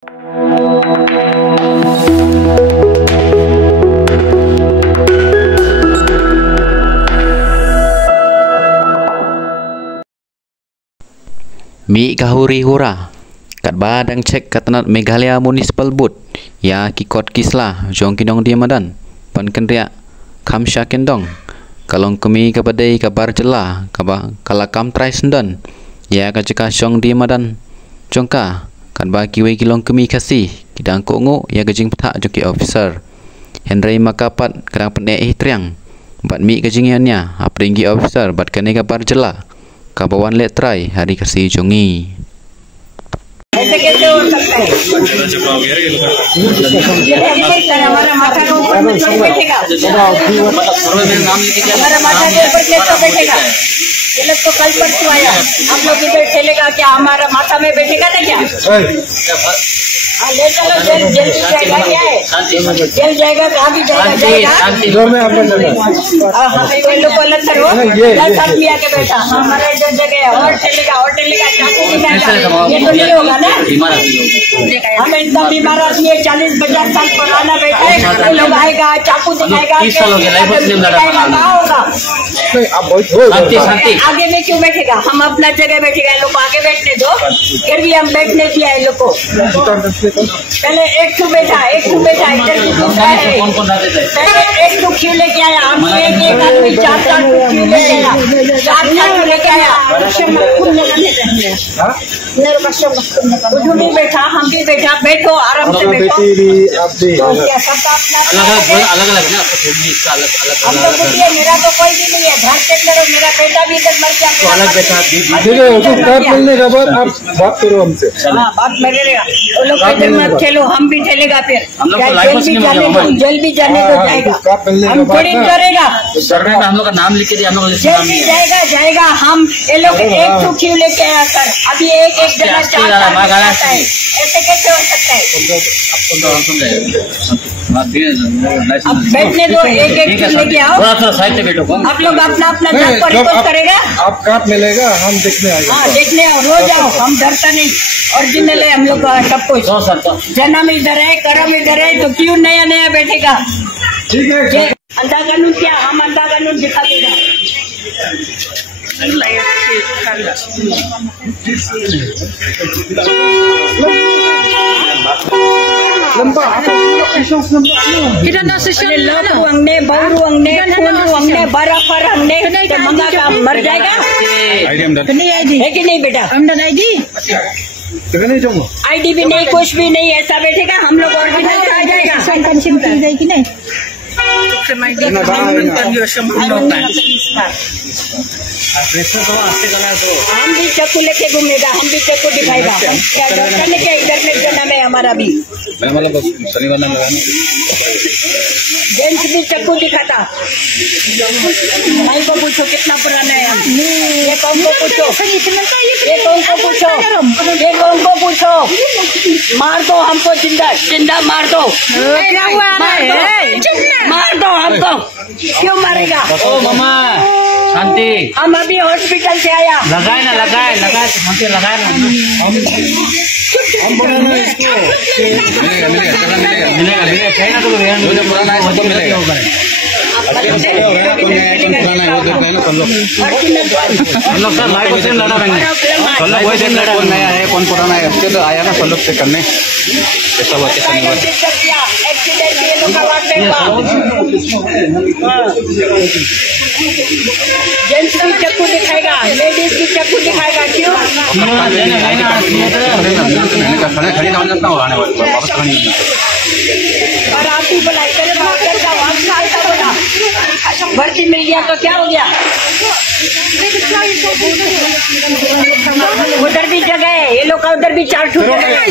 Mi kahuri hura kat badang cek katanat Meghalaya Municipal Board ya kikot kislah jong kidong dia madan pan kendria kam syakendong kalong kami kabadai kabar jelah kala kam trai sendan ya kajeka jong dia madan jongka kan ba kiwe kilong kami kasih kidang kongo ya gajing petak joki officer Henry makapat kadang pendek triang bat mi gajingiannya apringgi officer bat kane kabar jelah kabawan let try hari kasih jongi. ऐसे कैसे हो सकता है? हमारा माथा के ऊपर बैठेगा, हमारा माथा के ऊपर कैसे बैठेगा? ये लोग तो कल परसों आया, आप लोग इधर ठेलेगा क्या? हमारा माथा में बैठेगा ना क्या? हाँ ले चलो जेल, जल्दी जाएगा क्या है? जेल जाएगा कहाँ भी जाएगा जाएगा? ये लोग को अलग करो, 10 आदमी आके बैठा, हमारा इधर जगह और ठेलेगा चाकू दिखाएगा, ये तो नहीं होगा ना? हम एकदम बीमार आदमी है, 40-50 साल पुराना बैठा है, लोग आएगा चाकू दिखाएगा, कहाँ होगा? आगे में क्यों बैठेगा? हम अपना जगह बैठेगा, लोग आगे बैठने दो, फिर भी हम बैठने दिया है लोग को। पहले एक ठू बैठा इधर की दूसरा है, पहले एक ठू क्यों लेके आया? हम एक आदमी 4 क्यों लेके आया? 4 क्यों लेके आया? नहीं बैठा, हम भी बैठा, बैठो आराम से बैठो। हम तो बोलिए मेरा तो कोई भी नहीं है, ध्यान से करो, मेरा बेटा भी इधर मर गया। बात करो हमसे। हाँ बात मेरे वो लोग इधर मत खेलो, हम भी खेलेगा फिर जेल भी जाने को जाएगा, हम थोड़ी डरेगा। हम लोग का नाम लिख के दिया, जेल भी जाएगा हम। ये लोग एक तो क्यों लेके आया सर? अभी एक जना 4 है, ऐसे कैसे हो सकता है? अब बैठने दो, एक क्यों लेके आओ? साइड से बैठो, आप लोग अपना जान पर रिपोर्ट करेगा। आप काट मिलेगा, हम देखने आएंगे। हाँ देखने आओ, रोज आओ, हम डरता नहीं, ओरिजिनल है हम लोग का सब कुछ। जन्म इधर है, कर्म इधर है, तो क्यों नया बैठेगा? ठीक है, अंधा कानून क्या? हम अंधा कानून दिखा देगा। मर जाएगा है कि नहीं बेटा? आईडी भी नहीं, कुछ भी नहीं, ऐसा बैठेगा। हम लोग ओरिजिनल आ जाएगा। हम भी चक्कू लेके घूमेगा, हम भी चक्कू दिखाएगा। क्या करने के इधर में जना में हमारा भी जेंट्स भी चक्कू दिखाता। भाई को पूछो कितना पुराना है। ये कौन को पूछो, ये कौन को पूछो, ये कौन को पूछो। मार दो हमको, जिंदा मार दो, मार दो हमको। क्यों मारेगा? ओ मामा शांति, हम अभी हॉस्पिटल से आया। लगाए ना लगाए ना। हम बोलेंगे इसको मिलेगा कहीं ना तो पुराना है, तो मिलेगा। हम लोग सर लाइव से लड़ा रहेंगे, कोई से लड़ा, कौन नया है कौन पुराना है, इसके तो आया ना सब लोग से करने ऐसा हुआ कि शनिवार जेंट्स भी चक्कू दिखाएगा, लेडीज भी चक्कू दिखाएगा। क्यों? खड़ी नाम लगता हूँ वापस खड़ी और आप ही बुलाई कर बोला भर्ती मिल गया तो क्या हो गया? उधर भी जगह है, ये लोग का उधर भी 4 ठू जगह है।